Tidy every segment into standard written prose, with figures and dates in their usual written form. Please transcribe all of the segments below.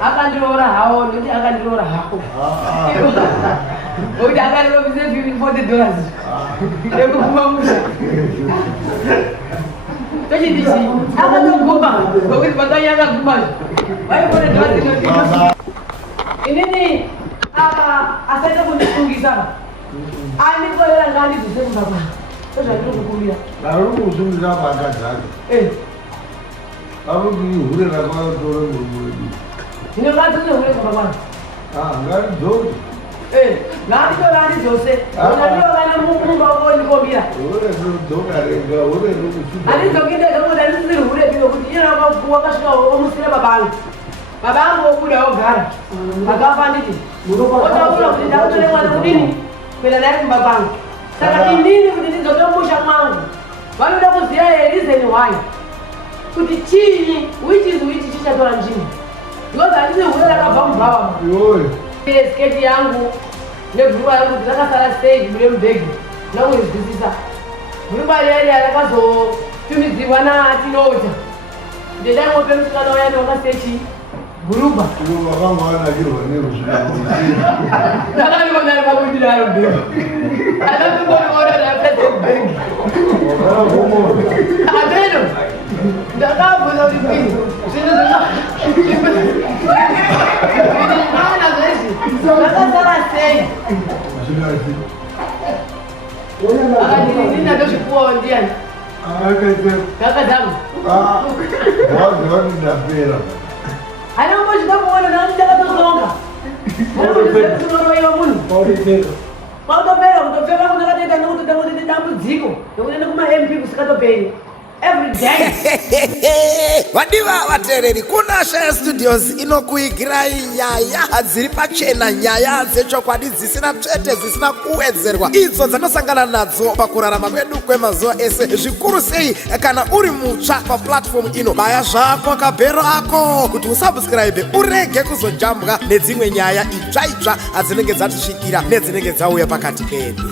Akandiroora hawo noti akandiroora hako. Ngokuti akandirombise $40. Ekuguma musha. Tochiti akatoguma ngokuti makanya akaguma. $40 inoti. Inini asaita kundifungisa. Andikolera ngani zvise baba. Tozvandiri kukumbira. Ari kuzungisa banga dzake. Hure rakatora ngurumuri. Ndinongatine hure baba. Ngari dzose. Ngatitorani dzose. Ndinondovana mukumba wondikombira. Hure dzoka rega, hure rokusuka. Andizokinde zvokuti andisiri hure bino kuti iye wakasvika omusira babangu. Babangu okuda ogara. Akafa nditi. Otaura kuti ndakutore mwana kudini? Kuenda naye kumbabangu. Saka inini kuti ndizotomusha mwangu. Vanoda kuziya reason why. Kuti chini which chichatora nzvimbo. Because handisi hure rakabva mubhava. Sketi yangu nebhurukwa yangu kuti rakasara stage mune mubhegi. Ndakuizwisisa. Bhurukwa riya rakazotumidzirwa naTinota. Ndendangope musikana wayani wakasechi bhurukwa. Vakangwana chirwa neruzvina. Ndakandiona pakundidaro bhegi. Andatomboniona napedze bhegi. Ateno. Ndakabvunza kuti zvinhu zvakasara sei? Akandini ndandozvipuwawo ndiani? Kakadhamu. Ndapera. Haina kumbosvika kuona nani ndakatozonga. Haina munhu. Kwautopera kutopfeka kunakatoita nekuti dambudziko nekuti nekuma-MP kusikatoperi. Every day. Vadiva vateereri, kuna Shaya Studios inokuigirai nyaya dziri pachena, nyaya dzechokwadi dzisina tsvete, dzisina kuwedzerwa, idzo dzanosangana nadzo pakurarama kwedu kwemazuva ese. Zvikuru sei kana uri mutsva paplatform ino, baya zvako kabhero ako kuti usubscribe urege kuzojambwa nedzimwe nyaya itsva dzinenge dzatisvikira nedzinenge dzauya pakati pedu.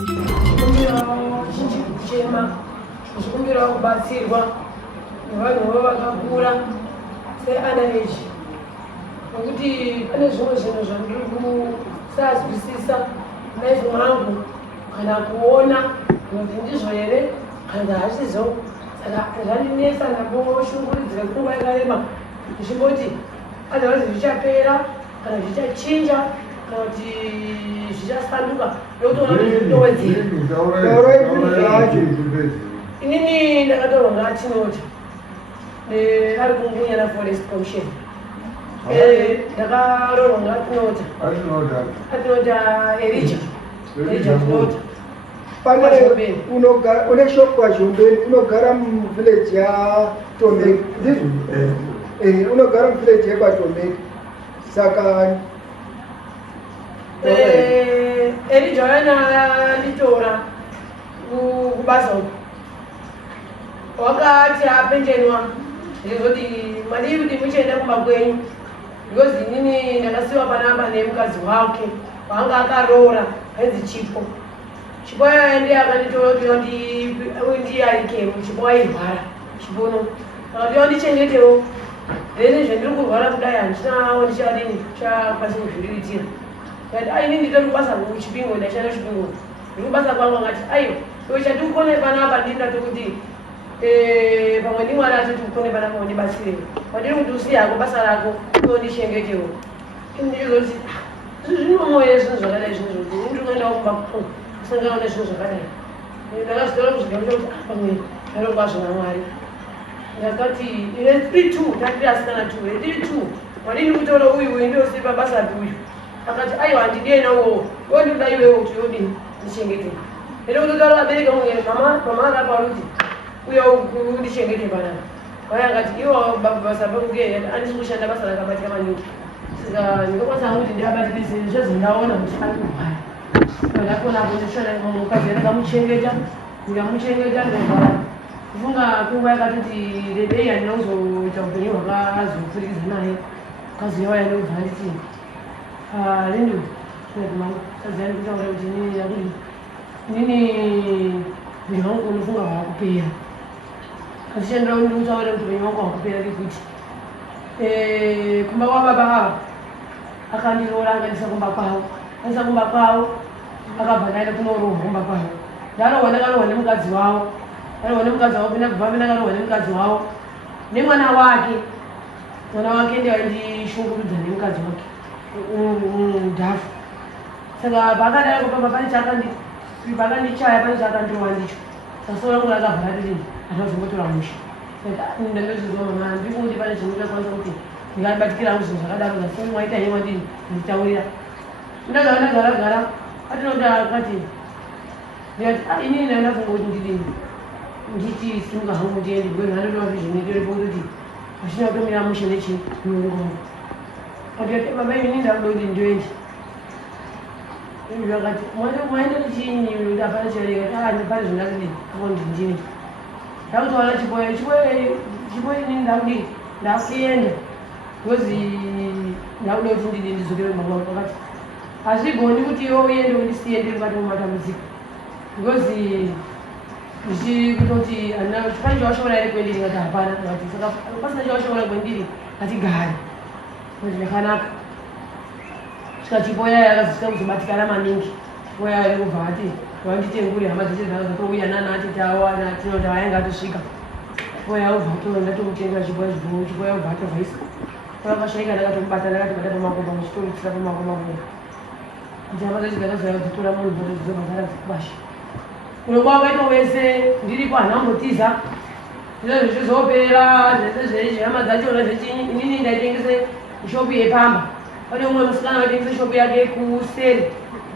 Zvikumbira kubatsirwa nevanhu vakakura seanaeji nokuti pane zvimwe zvinhu zvandiri kusazwisisa maizvo mangu kana kuona kuti ndizvo here kana hazvizo. Saka zvandinesa ndamboshunguridzira kunguva yakareba zvichingoti otherwise zvichapera kana zvichachinja kana kuti zvichasanduka ndokutoona kuti zvitowedzera. Inini ndakatorwa ngaTinota ari kungunya naForest Commission. Ndakatorwa ngaTinota. Tinota Elijah Tinota. Pane une shop kwaZhombeni, unogara muvillage yaTomeki. Unogara muvillage yekwaTomeki. Saka Elijah yana nditora kubasa wakati apenjenwa ndizoti mali kuti muchenda kumba kwenyu because inini ndakasiwa panapa nemukadzi wake wanga akaroora ainzi Chipo. Chipo ndiye akanditoa ndiye arikemo. Chipo airwara chipono akatiwa ndichengetewo then zvendiri kurwara kudai handinawo ndichadini chakwanisa kuzviriritira kati inini nditori kubasa kuchipingo ndashanda chipingo ndiri kubasa kwangu ngati aiwa chatikuone panapa ndindato kuti pamwe ndimwana atoti ukone panapa undibatsire kwandiri kuti usiye hako basa rako undichengetewo. Ndizoti zvinomoye zvinhu zvakadai zvinhu zvoti ndinongoendawo kumba kusangana nezvinhu zvakadai. Ndakazvitora kuzvigamucha kuti pamwe zvarokwazvo naMwari. Ndakati 3-2 ndakati asikana 2 3-2 wadini kutora uyu ndosipa basa uyu. Akati aiwa handidie nawo wondoda iwewo kuti yodini ndichengete. Ndinokutotaura vabereki vangu mama akaparuti uya undichengete panapa. Waya akati iwo basa pangu handisi kushanda basa rakabatika maningi. Saka ndikakwanisa kuti ndiabatikise zvezvo ndaona kuti arikurwara. Ndakona apo ndishona mukadzi ndakamuchengeta ndobva kufunga kunguva yakatoti rebei handina kuzoita upenyu hwakazopfurikidza naye. Mukadzi waya ndobva nditi Lindu kazi yangu kutaura kuti inini yakuti inini muviri wangu unofunga hwakupera. Achenda undutaura kuti upenyu wangu hakupera kuti kumba kwababa ava akandiroora akandisa kumba kwavo andisa kumba kwavo akabva ndaenda kunorohwa kumba kwavo ndarohwa ndakarohwa nemukadzi wavo ndarohwa nemukadzi wavo pina kubva ndakarohwa nemukadzi wavo nemwana wake ndishungurudza nemukadzi wake dhafu saka pakadai kupamba pakandichaya pane chakandirohwa ndicho sasoro rangu rakavhara riri hatazombotora musha ndandozvizwa mama ndikuti pane zvinokakwanisa kuti ndikabatikira hangu zvinhu zvakadaro asi mwaita hema nditaurira ndagara atinoti akati ndikati inini ndandafunga kuti ndidini nditi simuka hangu ndiende because handotoa zvizvinitorepo kuti hachina kutomira mushe nechiyungu akati baba ini ndakuda kuti ndoende zvakati mwaenda kuchiinyi kuti hapana chiareka ndipane zvindakudii ako ndindini ndakutowana chipo inini ndakudii ndakuenda because ndakuda kuti ndidii ndizokere kumba pakati hazvigoni kuti iwe uende undisiye ndiri mukati mumatambudziko because ndichikutoti pane chawashora ere kwendiri ngati hapana ngati saka pasina chawashora kwendiri ngatigare zvakanaka svika chipoya yakazosvika kuzobatikana maningi chipoya yakubva ati vanditenguri hama dzese dzakazotouya nanatete avo tinoti vainge atosvika chipoya ubva tonda tomutengera chipoya zviguru chipoya ubva atovhaisa poya akashaika ndakatomubata ndakatibata pamakomba muchitoritsira pamakomba ndihama dzacho dzakazoya kudzitora munhu dzotozobva dzakadzikubasha unonga wakaita wese ndiripo hanambotiza izvo zvichizopera zvese zvezvihama dzachona zvechinyi inini ndaitengese shopu yepamba pane umwe musikana waitengese shopu yake kuseri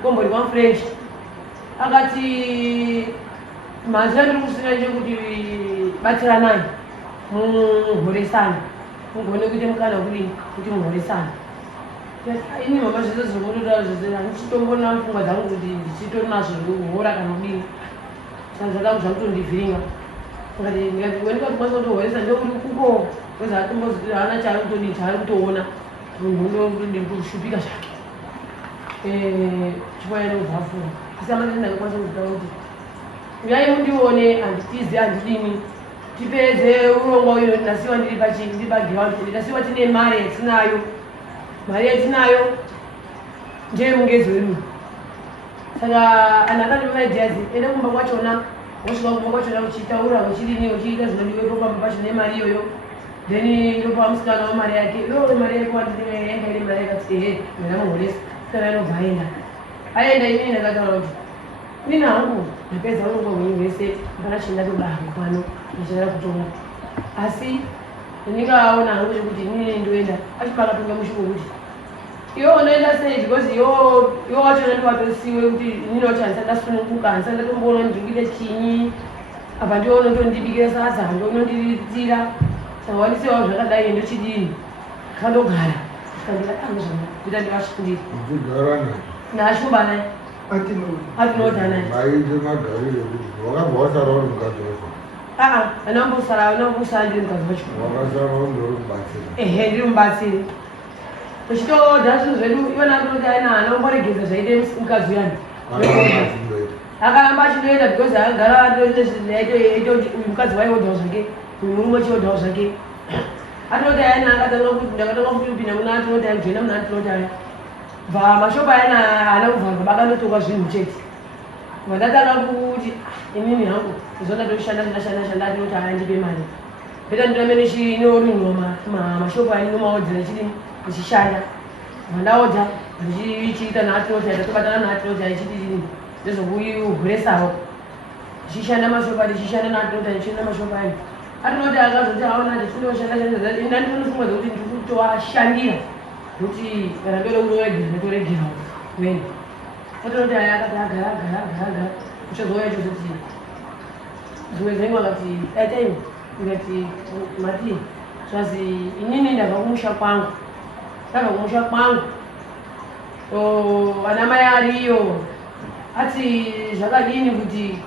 kombori kwamfrench akati mazina ndiri kusina chekuti batsiranai muhoresana mugone kuite mukana kudii kuti muhoresana ini mama zvese zvomutotaura zvese handichitombona pfungwa dzangu kuti ndichitonazvo zvekuhora kana kudini saka zvakangu zvakutondivhiringa ndikatokwanisa kutohoresa ndouri kuko because haana chaari kutodii chaari kutoona munhu ndiri kushupika zvake chipoya ndokuvhafura asi amatei ndakakwanisa kuzitaura kuti uyai mundione handitizi handidini tipedze urongwa uyo ndasiwa ndiri pagiraundi ndasiwa tine mari yatinayo mari yatinayo ndeyemungezi wedu saka anhu akandivaidiyazi ende kumba kwachona wosvika kumba kwachona uchitaura uchidini uchiita zvinodiwepo pamba pacho nemari iyoyo then ndopa musikana wamari yake mari yake wandinenga ine mari yakati ehe ndamuhoresa kana inobva aenda inini ndakataura kuti inini hangu ndapedza urongwa hwenyu hwese mpanachinda todaro pano ndichaenda kutonga asi ndingaona hangu chekuti inini ndoenda achipakatonga mushuko kuti iwe unoenda sei because iwe wachona ndiwatosiwe kuti inini wacho handisa ndasununguka handisa ndatomboona ndikuite chinyi apa ndiwo unotondibikira sadza ndonondiritira saka wandisiwawo zvakadai ndochidini kandogara kuita ndivashindiri ndashumba naye atinota naye magarire kuti wakabva wasara uri mukadzi wacho anambosara ndiri mukadzi wacho wakasara undori mubatsiri ndiri mubatsiri tochitodha zvinhu zvedu ivona atinoti aina anomboregedza zvaite mukadzi uyani akaramba achindoenda because akagara aitoti uyu mukadzi waiodhawo zvake uyu murume chiodhawo zvake atinoti aina ndakatanga kuti upinda muna atinoti aigenda muna atinoti aya bva mashopu ayana haana kuvharwa bakandotoka zvinhu chete vandatanga kuti inini hangu izvo ndatoshanda ndashanda atinoti aya ndipe mari beta ndirame nechinorinwa mashopu aini nomaodzera chidini ndichishanda vandaodha ndichiita naatinoti aya tatobatana naatinoti aya chidini ndezvokuhoresawo ndichishanda mashopu aya ndichishanda naatinoti aya ndichishanda mashopu aini atinoti akazoti aona ndichindoshanda ndandinofunga zvokuti ndiri kutoashandira kuti kana ndoda kutoregera ndotoregerawo wena atinoti aya akati agara uchazouya chozoti zvimwe zvengu akati daitai ikati mati zvazi inini ndabva kumusha kwangu vanamai ariyo ati zvakadini kuti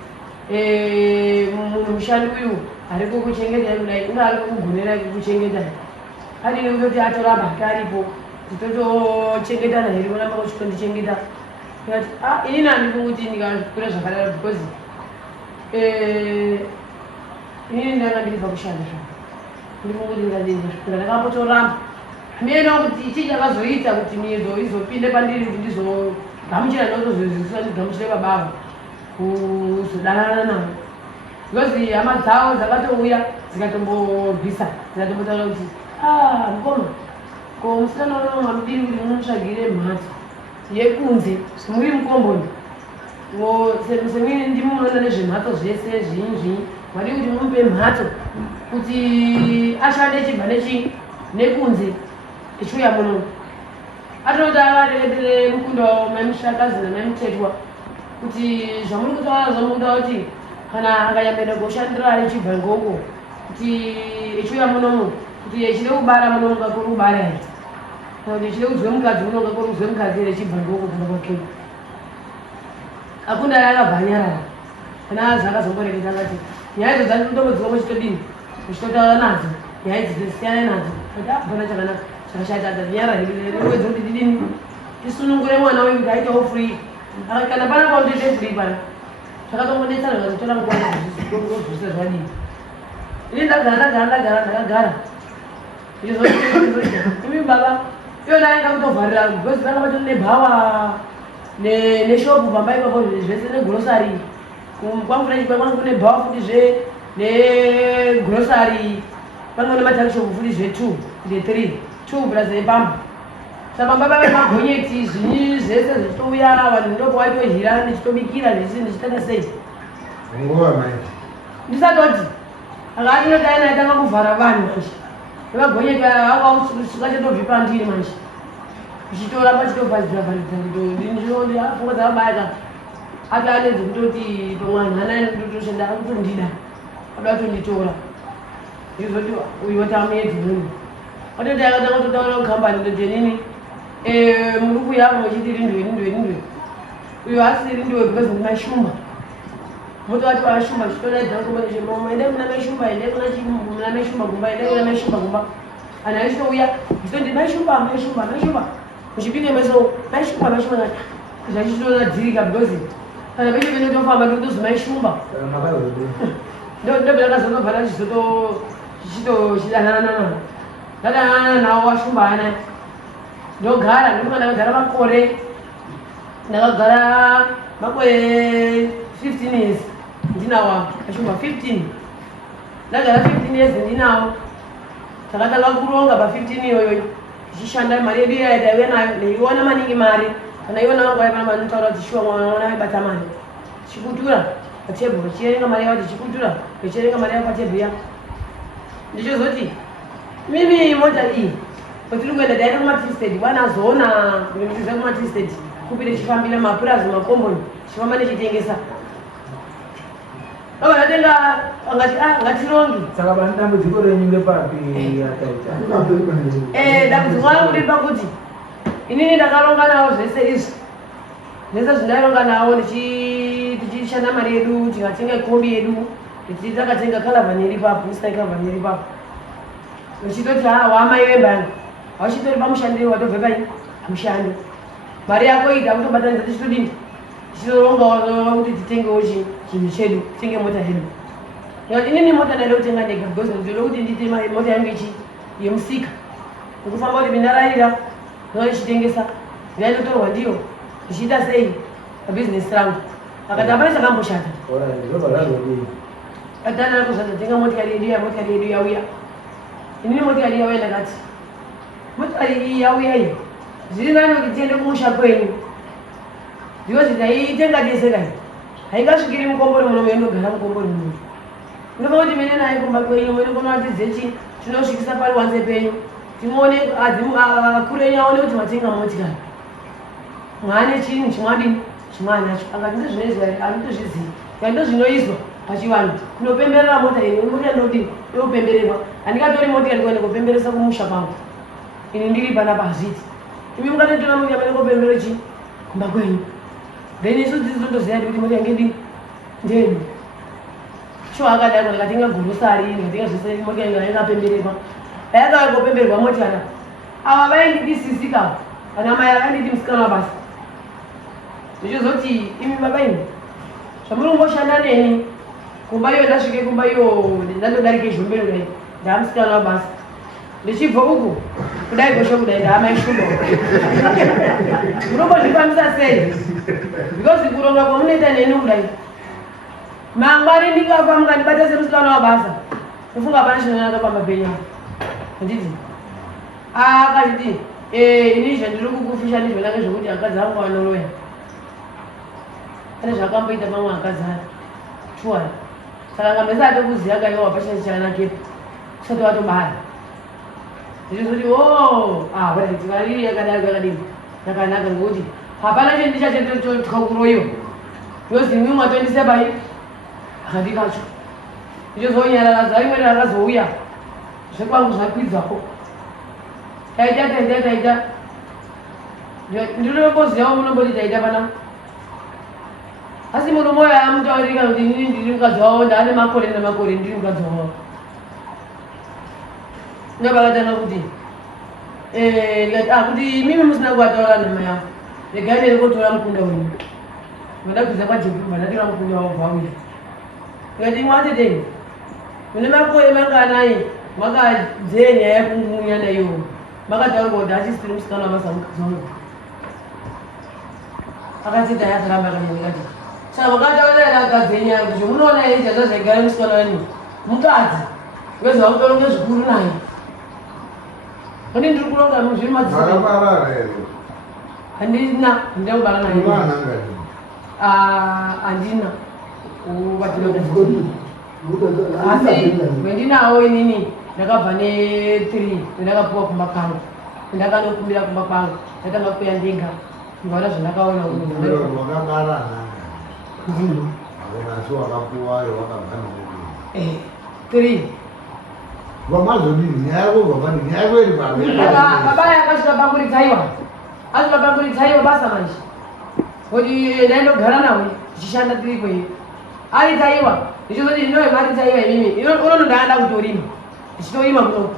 munhu mushandi uyu ariko kuchengetai kudai unga ariko kugonerai kukuchengetai adini kutoti atoramba hake aripo titotochengetana here kuramba kuchitondichengeta ati inini handifungi kuti ndikakura zvakadaro because inini ndanga ndiri pakushanda ndirimukuringaringa ndakambotoramba miyena kuti chii chakazoita kuti miedzo izopinde pandiri kuti ndizogamuchira notozozvizisa ndigamuchire babava kuzodanana navo because hama dzavo dzakatouya dzikatombobvisa dzikatombotaura kuti mukoma ko musikana unoa mudiri kuti munotsvagire mhatso yekunze semuri mukomboni semuri ndimunoona nezvemhatso zvese zvinyi mari kuti mumupe mhatso kuti ashande chibva nekunze ichiuya muno atoti avaretere mukunda maimushakazi namaimutetwa kuti zvamuri kutaura zvamukuda kuti kana akanyambenda koshandira ichibva ngoko kuti ichiuya munomu kuti echide kubara muno ungakori kubara here kana kuti echide kuzwe mukadzi muno ungakori kuzwe mukadzi here ichibva ngoko kana kwake akunda yakabvanyarara kana zvakazomboreketa ngati nyaya idzo dzandomodziwa muchitodini muchitotaura nadzo nyaya idzi dzisiyana nadzo kuti apana chakanaka chakashata nyaraiwedza kuti didini tisunungure mwana wedu kuti aitewo free kana pana kwaundoite free pana zvakatombodetsera zvatotora nguvaozvise zvadii ini ndagara imi baba iyona yanga kutovharira because vanga vatori nebhawa neshopu pamba ipapo zvese negrosari kwamfrechi kwakwana kune bhawa futizve negrosari pamwe nematakishopu futizve 2 the 3 plus nepamba saka baba vemagonyeti zvinyi zvese zvichitouya vanhu ndopawaitohira ndichitobikira ndichitata sei nguva mai ndisatoti akatinotayana tanga kuvhara vanhu manje vemagonyeti vakachatobvi pandiri manje ichitora pachitobvaidzavharidzandindiafunga dzavabayaka ati anedzi kutoti pamwanhana ndotoshanda akutondida ada kutonditora izoti uyu watamuedzi munhu atoti akatanga kutotaura kukambani ndoti nini muri kuyava muchiti rindwe uyu asiri rindwe because ndinashumba motowati vashumba chitodaidza kukombaeshoma ende kuna meshumba ende kuna meshumba gumba ende kuna meshumba gumba anhu aichitouya chitondi meshumba muchipinde meso meshumba zvachichitodadzirika because kana peshe penotofamba ndokutozi meshumba ndobvakazonobva chichichichidanana ndadanana nawo washumba anaya ndogara ndikuti ndakagara makore 15 years ndinawo ashumba 15 ndagara 15 years ndinawo takatanga kuronga pa15 iyoyo tichishanda mari yedu yadaiwe nayo ndeiona maningi mari kana iona vangu vaivana vanotaura kuti shuwa mwana vaibata mari tichikutura patebhuru tichierenga mari yavo tichikutura tichierenga mari yavo patebhuru yavo ndichizoti mimi mota iyi kwatiri kuenda daenda kumatristed wanazoona kuza kumatristed kupinde chifambira mapurazi makomboni chifamba nechitengesa vakatenga angati ngatirongi saka pane dambudziko renyu ndepapi yataita dambudziko rangu riri pakuti inini ndakaronga nawo zvese izvi zvese zvindaironga nawo tichishanda mari yedu tikatenga kombi yedu takatenga kalavhani iri papo isina kalavhani iri papo uchitoti wamai vembani wachitori pamushandiri watobve pai mushando mari yako ita kutobatanidza tichitodini tichitorongawo kuti titengewo chinhu chedu titenge mota hedu ngati inini mota ndaida kutenga ndega because ndinoda kuti ndiite mota yangu ichi yemusika ndikufamba kuti bindararira ndichitengesa ndainotorwa ndiyo ndichiita sei pabhizinesi rangu akati hapana chakamboshata atana kuzatotenga motikari yedu yauya inini motikari yauya ndakati motikari iyi yauya iyi zviri nani kuti tiende kumusha kwenyu because ndaitenga tese kai haingasvikiri mukombori muno meinogara mukombori muno ndinofa kuti mene naye kumba kwenyu meinokona vatidzechi tinosvikisa pari wanze penyu timuone akuru enyu aone kuti matenga motikari mwane chinhu chimwadini chimwanacho angati ndozvinoizwa here anditozvizivi ngati ndozvinoizwa pachivanhu kunopemberera mota ini mota ndodini ndopembererwa handingatori motikari kuenda kupemberesa kumusha kwangu ini ndiri panapa hazviti imi mukatotora munyamene kopembere chi kumba kwenyu then isu dzizondoziva kuti mota yange ndini ndedu sho akadai ndikatenga gurusari ndikatenga zvese mota yange yaingapembererwa ayakakopembererwa motikana ava vaindidisisika kana mai akanditi musikana basa ndichizoti imi baba imi zvamuri kungoshanda neni kumba iyo ndasvike kumba iyo ndandodarike zhombero dai ndamusikana wabasa ndichibva uku kudai gosho kudai ndaamaishuba munombozvifambisa sei because kuronga kwamunoita neni kudai mangwani ndingafa mukandibata semusikana wabasa kufunga hapana chinonaka pamabhenya handiti akatiti inizvo ndiri kukufisha ndizvo nake zvokuti akadzi angu anoloya pane zvakamboita pamwe akadzi aya chuwara saka ngamese atokuziva kaiwa pachine chanakepo kusati watobara ndichizoti wadaidzivariri yakadai yakadini yakanaka ngokuti hapana chendichachetotya kuroyiwa yozi imwi mwatoendisebai akandikacho ndichizonyarara imweni rakazouya zvekwangu zvakwidzako taita ndinotombozivawo munomboti taita pana asi murume uyo amutaurika kuti inini ndiri mukadzi wavo ndaane makore nemakore ndiri mukadzi wavo ndopakatanga kuti kuti mimi musina kuvataura nhama yavo regai nerikotora mukunda wenyu vandakwiza kwajehovha ndatora mukunda wavo vauya ngati mwateteni mune makore manganai makadzee nyaya yakungumunya naiyo makataurwa kuti achisiri musikana wabasa mukadzi wangu akasita yakaramba akamukati saka makataurira akadze nyaya kuti zvomunoona ii chaza zvaigara musikana wenyu mukadzi weza wakutoronge zvikuru naye kani ndiri kuronga muzviri Makabarara here. handina ndakubara naye Mwana ngati. handina asi wendinawo inini ndakabva ne3 ndakapuwa kumba kwangu ndakanokumbira kumba kwangu ndatanga kuya ndenga ndivana zvandakaona Wakabara nanga. Asi wakapuwayo wakabva 3 vamazodini nyaya yako vamani nyaya yako iri baba yakasvika panguridzaiwa asvika panguridzaiwa basa manje kuti ndaindogara nawe tichishanda tiri kweyo aridzaiwa ndichizoti inoe maridzaiwa imimi unono ndaanda kutorima ndichitorima kuno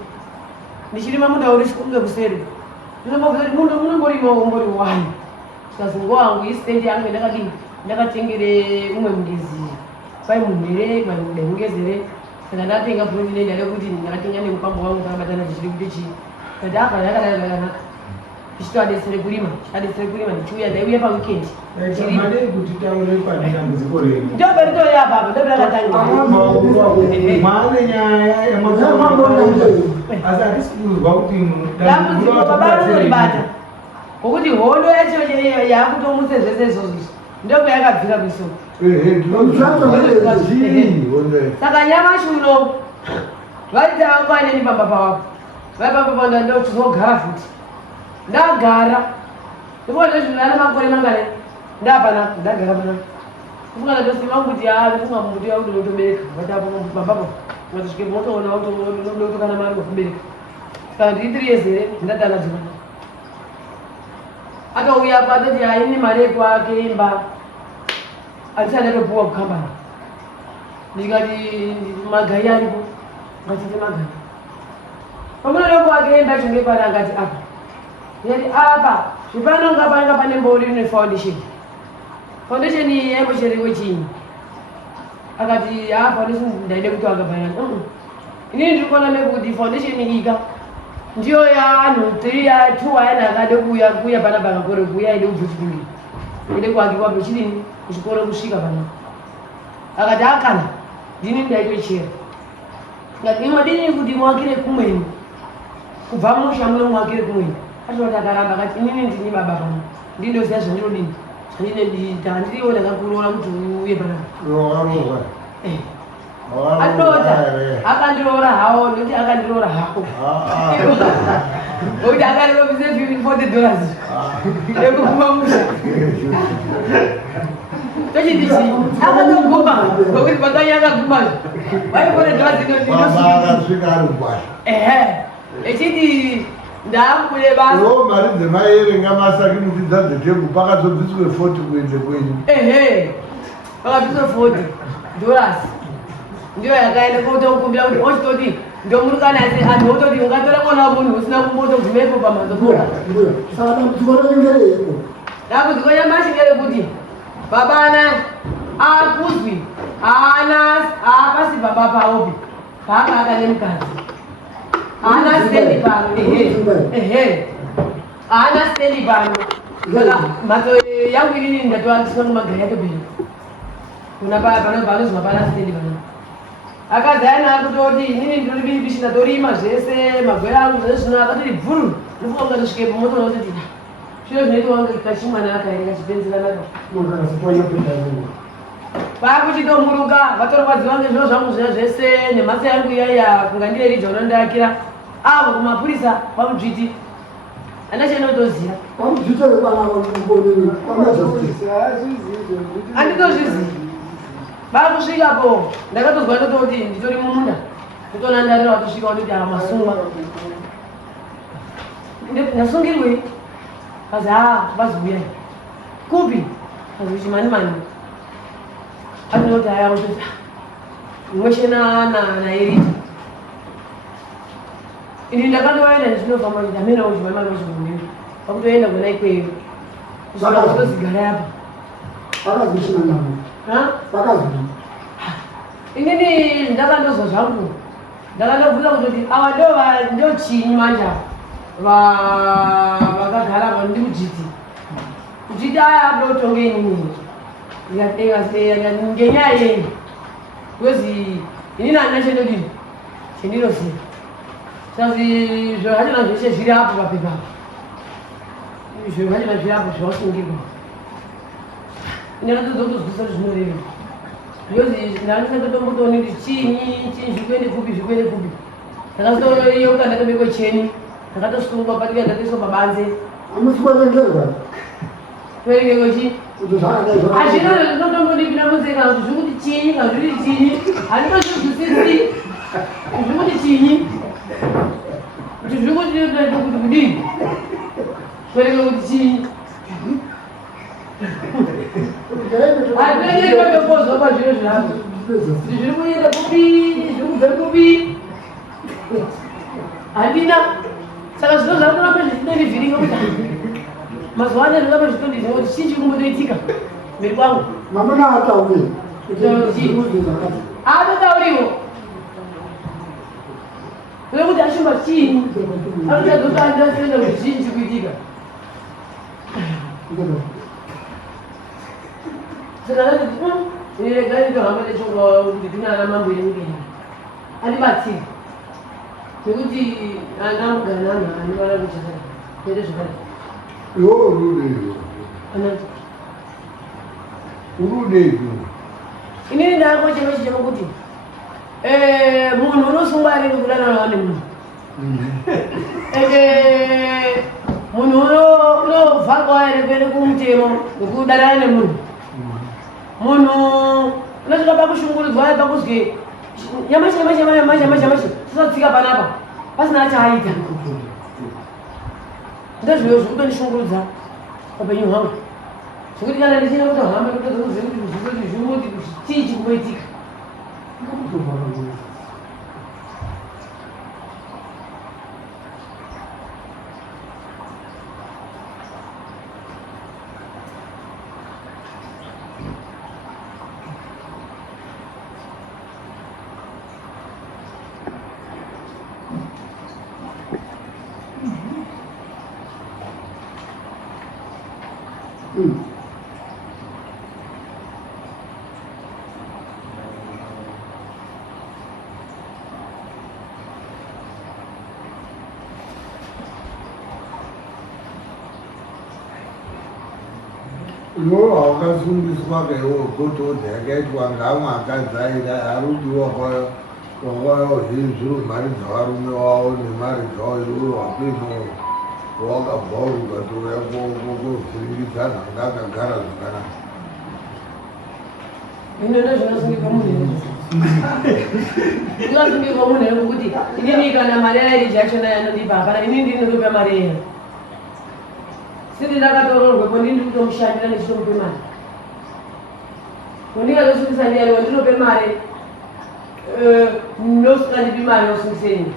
ndichirima munda uri kunge kuseri ndinombobvisa kuti mundo munomborimawo umbori wani sikazi ngo wangu istendi yangu ndakadini ndakatengere umwe mungezi kwai munhere dai mungezere saka ndatenga puroti ndare kuti ndakatenga nemupambo wangu takabatana tichiri kuti chii kati akana yakadakanaka tichitoadetsere kurima ndichiuya ndaiuya paweekend madei kuti taure padambudziko renyu ndoberitoya apapo ndoberakatanga maane nyaya asi hatisi kuzwa kuti dambudziko baba rinondibata ngokuti hondo yacho yakutomutse zvese izvozvo ndokwayakabvira kuisoko saka nyamashi uno vaita vakwaneni pamba pavapo vaipapapanda ndokuzogara futi ndagara ndibona zvinana makore mangane ndapanapa ndagara panapa kufunga ndatosima mbuti kufunga mbuti yakuti unotobereka vatapo papapo ngatosvike motoona utokana mari wekubereka saka ndiri 3 years here ndatanadzimana akauya pa atoti haini mari yekwake imba atisandatopuwa kukambani ndikati magai aripo ngatiti magai pamunonokwake imba chonge pana ngati apa ndikati apa zvipano ngapanga pane mbori ne foundation yaimbochere wechinyi akati foundation ndaide kuti wangapayana inini ndiri kuona mekuti foundation ika ndiyo yaanhu 2 ayana akade kuya panapa akakore kuya ide kubvuchipingira ide kuakirwa pechidini kuchikoro kusvika panapa akati akana ndini ndaitochera ngati imadini kuti muakire kumweni kubva musha mune muakire kumweni atoti akaramba akati inini ndini baba pano ndindoziva zvandinodini zvandinediita handiriwo ndakakurora kuti uye panapa atota akandiroora hawo nokuti akandiroora hako nokuti akandiropise $40 ekuguma musha tochitichi akatoguma nokuti pakanyi akagumazvo vaifore echiti ndaambude basa mari dzemaerenga masaki mutidzadze tebhu pakazobviswe 40 kuende kwenyu pakabviswe $40 ndiyo yakaenda kotokumbira kuti ochitoti ndomurukana asi anhu ototi ungatora mwana wamunhu usina kumbotogumepo pamhatso poa saka dambudziko rengereiko dambudziko nyamashi ngerekuti baba anaya akuzwi pasi baba paopi paaka akanemukadzi haana stendi pano haana stendi pano saka mhatso yangu inini ndatoandiswa nomagari yake bheri kuna panozwa pana stendi pano akadzi aina akutoti inini ndiribishi ndatorima zvese magwere angu zvezvino akatoti bvuru ndofunga ukatosvike pamoto nototi zviro zvinoitwa wange kachimwana akaere kachipenzeranaka pakuchitomuruka vatorwadziwa ngezviro zvangu zvina zvese nemhatso yangu iyaiya kunga ndiye ridza unondiakira avo kumapurisa pamudzviti anachenotoziva handitozvizivi vakusvikapo ndakatozwa ndototi nditori mumunda ndotonandarira watosvika watoti masungwa ndasungirwei kazi vazibuyai kupi kazi chimanimani anoti haya utoti mweshe naerita ini ndakandoenda ndichinofamba kuti amena uchimamana uchigumiri pakutoenda kona ikweyo kusvika kutozigara apa inini ndakandozwa zvangu ndakandobvunza kutoti ava ndochinyi manja vakagara vandi kudziti kudziti aya adotonge inini ngenyaya yei because inini handina chendodini chendinoziva sasi zviro zvachona zveshe zviri apo papepa zviro zvachona zviri apo zvawasungirwa ndakatozokuzwisa kuti zvinoreva because ndandisatotombotoni kuti chiinyi zvikwende kupi ndakasitoyeuka ndakabekwe cheni ndakatosungwa patika ndatoiswa pabanze toerekeko chii hazvino zvinotombodipinda muzeka kuti zvikuti chinyi kazviri chinyi handitozvizwisisi zvikuti chinyi kuti zvikuti kudini toerekeko kuti chinyi hatinenyeipapepozwa pazviro zvinazvo kuti zviri kuenda kupi zviri kubve kupi handina saka zvino zvatorapa zvitineni vhiringa kuti mazuva ano zvirapa zvitondi zvino kuti chii chiri kumbotoitika mberi kwangu mamuna atauri aatotauriwo nekuti ashumba chiini anochadzotandasenda kuti chii chiri kuitika saka ndati regaitohamba nechonga kuti ndinana mambo yenyika andibatsira nekuti andamuganana anivana kuchakara toite zvakadai iwo urudeiko urudeiko inini ndako chiro chichemo kuti munhu unosungwa ariri kudanana nemunhu munhu unovhagwa ere kuende kumutemo nekudanana nemunhu munhu unosvika pakushungurudzwa pakuzwi nyamashi tisatsika panapa pasina chaaita ndozviro zvekutondishungurudza papenyu hwangu zvekuti kana ndichina kutohamba kutozokuziva kuti zvimuti chii chiri kumboitika iwo hawakasungiswa keiwo gotodzi yakaitwa ngamwe akadzaira arudiwa kwayo wangwayo zviro mari dzavarume wavo nemari dzavo iwo wapino wakabva ukatouya kovhiringidzana anga akagara zvakanaka ino ndozvinosungirwa munhu zvinosungirwa munhu yekuti inini kana mari yairi jachona yanondipa hapana inini ndinotopa mari yena sindi ndakatororwepo ndini ndikutomushandira ndichitomupe mari ndingazosungisa ndiani wandinope mari nosingandipi mari yosungiseni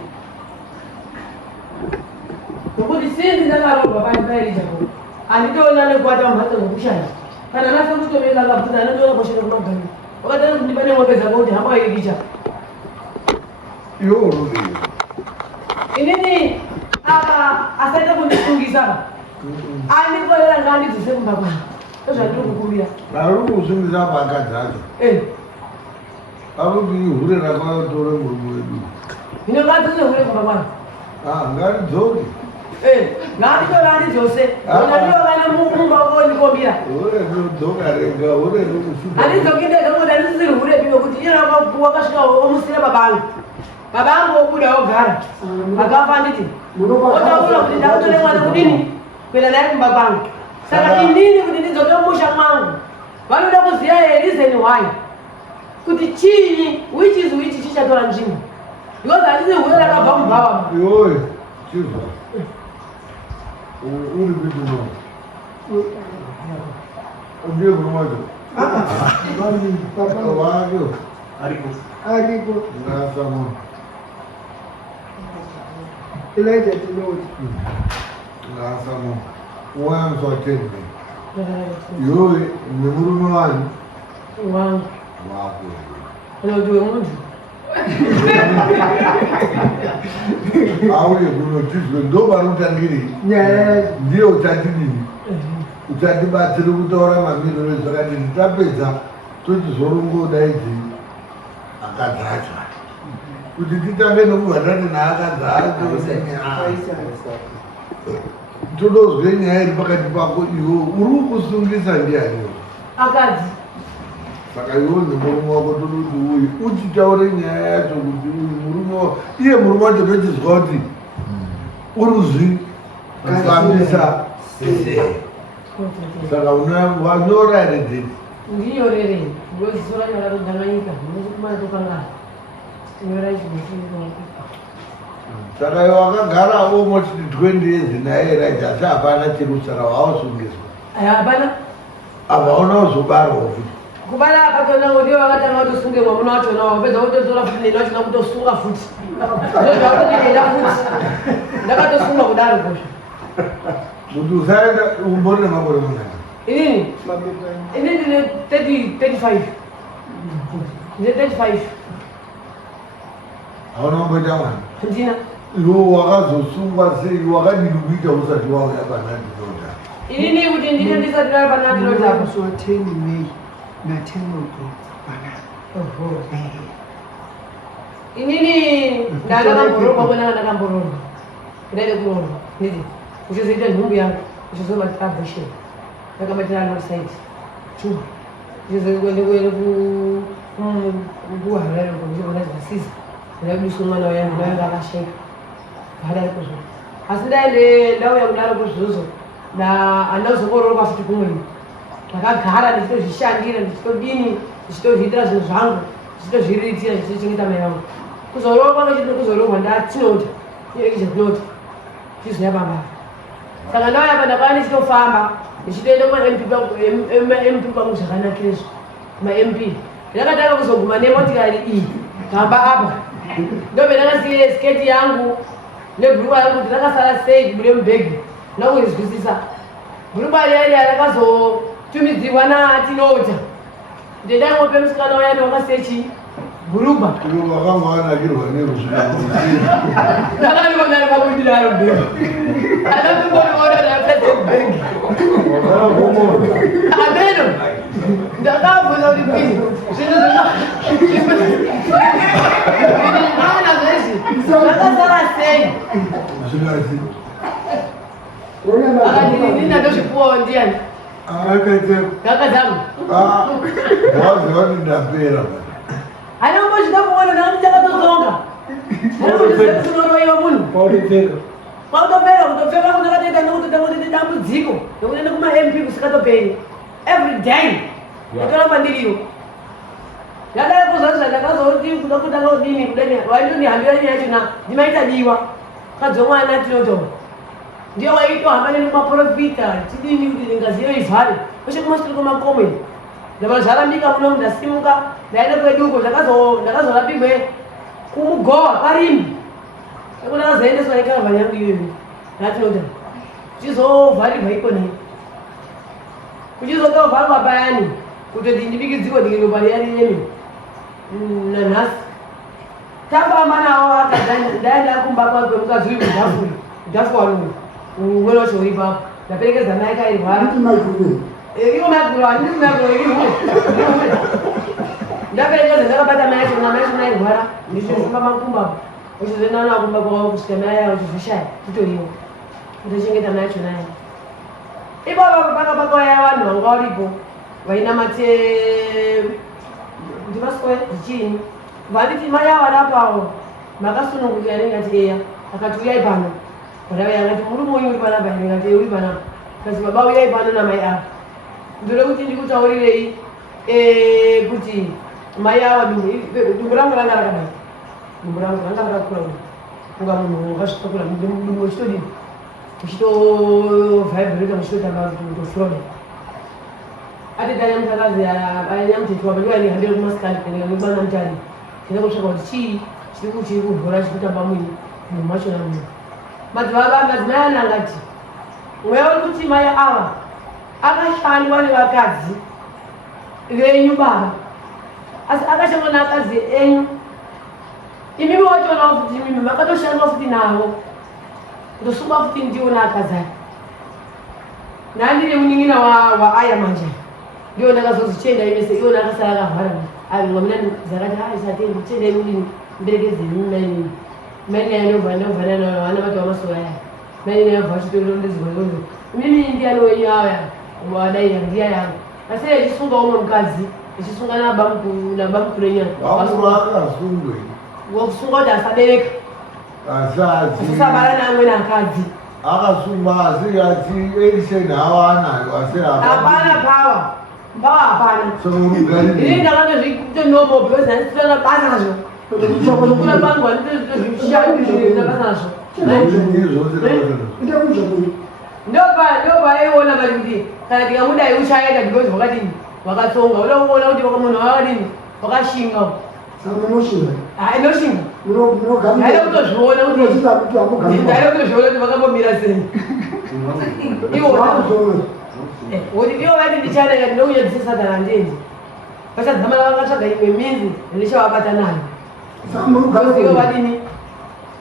nokuti sindi ndakarorwa pandipairijapo handitoona nekuwata mumhatso nokushanda kana nase kutobeka kabvunza anotoona poshero kumagani wakataka kundipa nemwombe zako kuti hamba ikicha iwo ulule inini asaita kundisungisa andikolera ngandiduse kumba kwanu ezvandiri kukumbira ari kusungisa pakadzi acho akuti ihure rakaotore murume wedu hino ngadzose hure kumba kwanu ngaridzoke nganditolani dzose ndandiyokana mumba wondikombira hure rinodzoka rega hure rikusuka handidzoki ndega kuti handisisiri hure pino kuti iye wakasvika omusira babangu obuda ogara akafa anditi otaura kuti ndakutore mwana kudini kuenda naye kumba kwangu saka inini kuti ndidzoke mumusha mwangu vanoda kuziya reason why kuti chii which is which chichatora nzvimbo because handisi hure rakabva mubhava iwoye chizwa uri kuti no ndiye kurumacho wakio ariko ngasamo Elijah tinoti ngasamo wamswatende iyoye nemurume wani wangu wako unotiwe muntu auye kunotizwe ndoparutangiri nyaya ndiye uchatidini uchatibatsiri kutaura mamiriro ezvakadini tapedza tochizorongodaidzi akadzacha kuti titange nokubvatani naakadzacho todozwe nyaya iri pakati pako iwo uri kusungisa ndianiwo akadzi saka iwo nemurume wako todoti uyu uchitaure nyaya yacho kuti uyu murume iye murume wacho tochizwa kuti uruzvi kufambisa saka wanyora here dheti ndiyorere ngozisora nyora kudanganyika nozikumana tokangana nyora ichinosii saka iwe wakagara almost 20 years naye raja asi hapana chiri saka waosungiswa hapana avaona uzobarwa futi kubala akatona kuti vakatanga kutosunge mwamuna wachona wapedza kutotora futi neni wachona kutosunga futi zvakutoenda futi ndakatosunga kudaro kosha kuti usaenda umbori nemakore mangana inini ini ndine 35 ndine 35 hauna kumboita mwana ndina iwe wakazosungwa sei wakadini kuita usati wauya panadinota inini kuti ndine ndisati nari panadinotako so 10 May na 10 o'clock bana inini ndakambororwa kwenanga ndakambororwa ndaide kurorwa nditi uchizoita nhumbu yangu uchizobatira abhesheni ndakabatira anosaiti chuma uchizoende kuende kuharare kuchiona zvasisa ndaibudiswa mwana wayangu ndayanga akasheka hadari kuzvo asi ndaende ndauya kudaro kuzvozvo handauzokororwa futi kumweni ndakagara ndichitozvishandira ndichitodini ndichitozviitira zvinhu zvangu ndichitozviriritira ndichitochengeta mai vangu kuzororwa nochiti kuzororwa ndatinota iyekichekunota chizoya pambava saka ndauya pa ndakava ndichitofamba ndichitoenda kuma-mp kwangu zvakanakirezvo kuma-mp ndakatanga kuzoguma nemotikari iyi kamba apa ndobe ndakasiire sketi yangu nebhurukwa yangu kuti rakasara sei kubude mubhegi ndakurizwisisa bhurukwa riyairi rakazotumidzirwa natinota ndendangope musikana wayani wakasechi bhurukwa iwe vakanga wanakirwa neruzvina ndakandikonari pakuitidaro bhegi anatongoniona ndapedze mubhegi ameno ndakabvunza kuti pii zvinhu zvinoana zvezvi zvakasara sei zvikati akati ndandozvipuwawo ndiani kakadzangu waziva kuti ndapera hainombozvida kuona ndakati takatozonga hainombozvizekunoroiwa munhu kwakutopera kutopfeka kunakatoita nekuti dambudziko nekuenda kuma-mp kusikatoperi every day ndatoramba ndiriwo ndadai kuzvazva ndakazoti kuda kutanga kudini kudani waitondihambira nyachona ndimaita diwa kadzomwana tinotora ndiye waitohamba neni kumaprofita tidini kuti ngazi iyo ivhare kweshe kumasitiri kwemakomeni ndava zvarambika munomu ndasimuka ndaenda kweduko ndakazorapirwe kumugowa parimbi eko ndakazoendeswa nekaravha yangu iyoyo ndatinota kuchizovharirwa ikonei kuchizotovharwa payani kutoti ndibikidziko ndikilopali yaliyemi nanhasi tafamba nawo akazani ndaenda kumba kwakwe mukadzi uyu mudhafuri mudhafu warungu umwene wacho uri papo ndaperekeza mai kairwara iwo maguro handisi maguro iriume ndaperekeza ndakabata mai yacho mai yacho nairwara ndichifamba makumbapo uchizenana kumba kwavo kusvika mai yavo chizoshaya titoriwo kutochengeta mai yacho nayo ipapo pakapakauya vanhu vanga varipo vainamate ndimaswe zvichiini vanditi mai avo adapawo makasununguka ane ngati eya akati uyai pano padavai angati murume uyu uri panapa ine ngati uri panapa kasi baba uyai pano namai avo ndode kuti ndikutaurirei kuti mai avo dumbu rangu ranga rakadai dumbu rangu ranga rakakura kunga munhu wakasvitakura dumbu uchitodini uchitovhaibhurika muchitotanga kutoflora ati danyamutakazi anyamuteti wapa ndiwa ndihambire kumasikandi kandikange kubana mutari tine kutsvaka kuti chii chiri kuvhura chikutamba mwini munhu macho namunhu madzimai anangati mweya uri kuti mai ava akashandwa nevakadzi venyu baba asi akashandwa neakadzi enyu imimi watonawo futi imimi makatoshandwa futi navo kutosungwa futi ndiwo neakadzi aya nandine munin'ina waaya manje ndiwo ndakazozi chenda imese iwo nakasara akavhara mwamina zakati aisatendi chenda imudini mberekezeni maini maini yanobvanana vana vati vamasoa aya maini yabva chitoriro ndezikozozo imimi ndiani wenyu aya wadai ndiya yangu asi achisunga umwe mukadzi achisunga nabamkurenyana wakurakasungwe wakusunga kuti asabereka asabara neamweni akadzi akasungwa asi ati eiseni hava anayo asi hapana pawa mpawa hapana ini ndakandozvitonomo because handisitona basazvo kuna bangwa nditozvishaabasanazvo ndopaiona kati kuti kana tikamudai uchaenda because wakadini wakatsonga uda kuona kuti munhu wakadini wakashinga inoshinga ndaida kutozviona kuti vakambomira sei iwona kuti iwo vati ndichaneka ndinounyadzisa satana handendi vachadzamana vakatsvaga imwe minzi ndichavabata nayo iwo vadini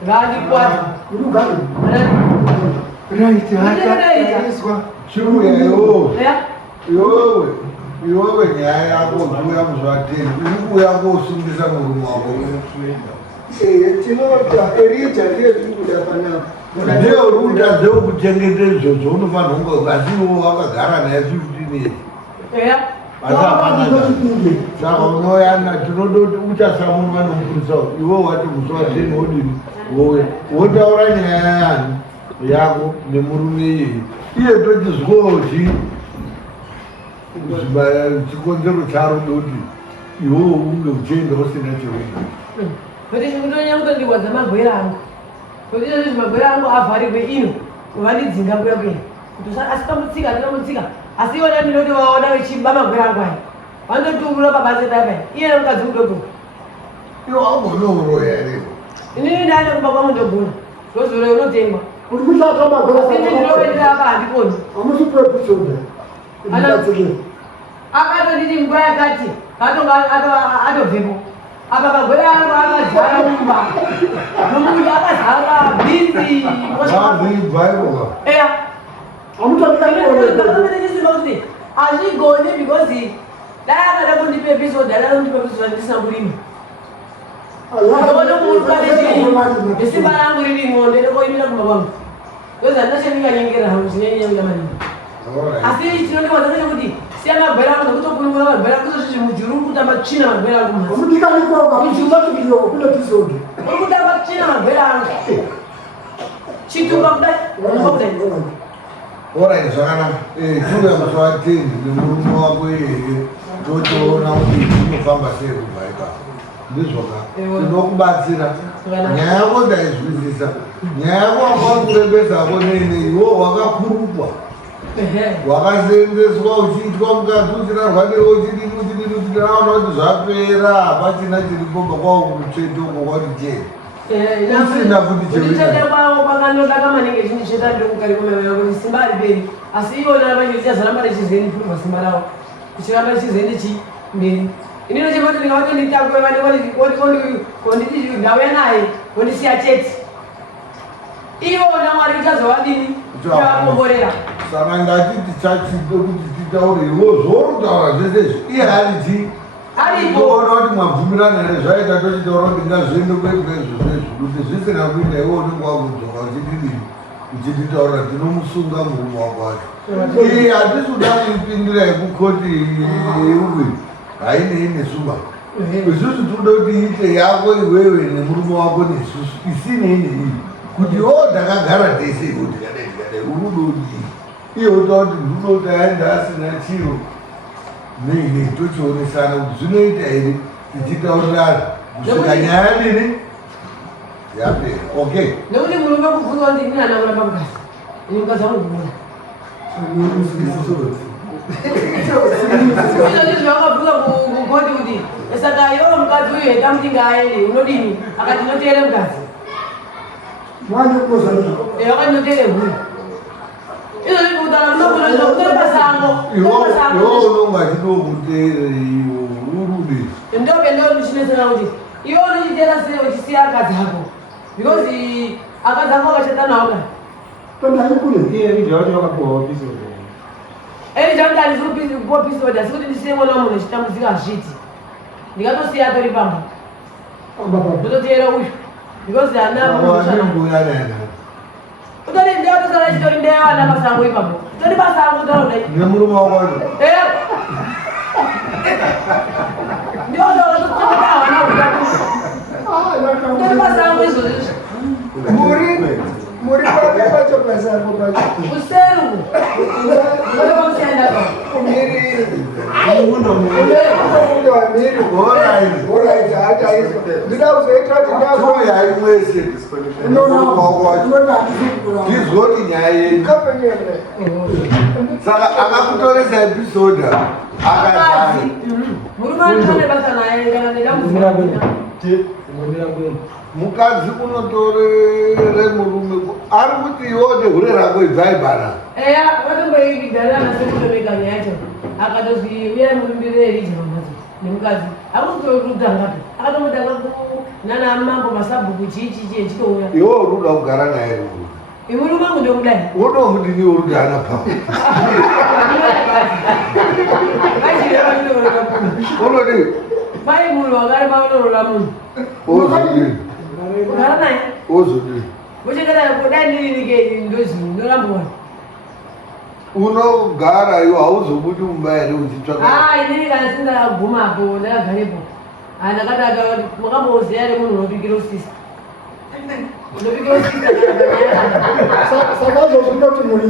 vandikwata iwewe nyaya yako kuuya muzvateni uri kuuya kosungisa murume wako ndiye uri kutadze kuchengete izvozvo unofanira kunge asi iwo wakagara naye 15 years saka unoyana tinoda kuti uchasamunwa nomupurisa iwe wati musi wa10 wodini wotaura nyaya yani yako nemurume iyeye iye tochizwozi chikonzero charo ndoti iwewo unge uchienda usina cheuina kuti chikutonya kutondiwadza magwera angu kuti izvozvi magwera angu avharirwe ino vandidzinga kuyakuya kuti asikambotsika ndikamutsika asi iwona ndinoti vaona vechiba magwera angu aya vandotiurura pabase paipai iye mukadzi kudoko iwo augonouro here inini ndaenda kumba kwangu ndogona ndozore unotengwa ndinovenderapa handikoni akatonditi nguva yakati katonga atobvepo apa magwera angu akazara mumba nomunhu akazara bhinzi eya ndakamenechisimba kuti hazvigoni because dai akada kundipa episode adandipa episode andisina kurima nesimba rangu ririmo ndekoimira kumba kwangu because handinacheminganyengera hangu chinenyauya maningi asi chinondiwadza ndechekuti siya magwera angu nekutokunungura magwera kuzozvizvi mujuru uri kutamba tsvina magwera angu uri kutamba tsvina magwera angu chitumba kudai orai zvakanaka chiuya musi wa10 nemurume wako iyeye totoona kuti unofamba sei kubva ipapo ndizvoka tinokubatsira nyaya yako ndaizwisisa nyaya yako wakwakurembesako nene iwo wakakurukwa wakaseenzeswa uchiitwa mukadzi uchirarwa newe uchidini aona kuti zvapera hapachina chirikomba kwavo kutsvetoko kwati chena usina kuti cheichekwawo kwakanodaka maningi echindicheta ndiri mukari kwemweya kuti simba hariperi asi iwona vanje tichazaramba rechizeni kurwa simba ravo kuchiramba chizendichi mberi inino chemoti ndingavatonditakuwe vane konditi ndauya naye kondisiya chete ivona mwari uchazovadini uchavakomborera saka ngatiti chachito kuti titaure iwo zvorutaura zvese iye hariti aripo kuti mwabvumirana here zvaita tochitaura kuti ngazviende kwezvezvozvezvo kuti zvisina kuita iwo unenge wakudzoka uchidini uchititaura tinomusunga murume wako wacho hatisi kudai ipindira yekukoti yeugwi hainei nesuma isusu tinoda kuti iite yako iwewe nemurume wako nesusu isinei neiyi kuti o ndakagara tese kuti kadai urudodi iye uta kuti ndinoti aenda asina chiro nei tochionesana kuti zvinoita here tichitaurirana kusvika nyaya nini yapera okay nekuti murume kuvhunza kuti ndinana kuramba mukasi ini mukasi amuguna izvozvi vakabvunza kugoti kuti saka iwo mukadzi uyu hetamuti ngaaende unodini akati noteere mukadzi vakandinoteere huyu izvozvi kutaura munokunoa kutori pasango iwo unonga achitokuteere iwo urude ndoke ndochinesera kuti iwo unochiteera sei uchisiya akadzi ako because akadzi ako akachata nawo ka erijandani ziri kupiwa pisoda sikuti ndisiye mwana wamunhu achitambudzika hazviti ndingatosiya atori pamba ndototeera uyu because hana utori ndeatosara chitori ndeyavana pasango ipapo tori pasango utarodai nemurume wakwacho ndiototototoavana utori pasango izvozvizvo muri kwake pacho pasango pacho useruku otopamusiyaenda pa kumiri ndida kuzoita kuti yaimwese ndizoti nyaya yenyu saka akakutoresa episoda akazai murume anotane basa naye kana ndedamuvira mukadzi unotorere murume ari kuti iwo nehure rako ibvaibhara eya vatomboigidharana sekutomeganya yacho akatozwi uyai murumbire erija pamhatso nemukadzi akutorudzangapi akatomudanga nana mambo masabhuku chiichichi echitouya iwo uruda kugara naye ruhu imurume angu ndomudai unomudini uruti ana papa unodii mai munhu wakari paunorola munhu ozodini kugara naye ozodini uchengeta kudai ndiririke ndozi norambowani unogara iwo hauzobuti mumba here uchitsvaka inini kana sindakagumapo ndakagarepo ndakati makamboziya ere munhu unopikira usisa unopikira usisa saka zvozvinoti muri